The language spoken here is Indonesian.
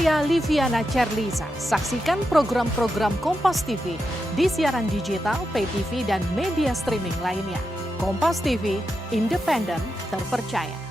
Saya Liviana Cerlisa. Saksikan program-program Kompas TV di siaran digital, pay TV, dan media streaming lainnya. Kompas TV, independen, terpercaya.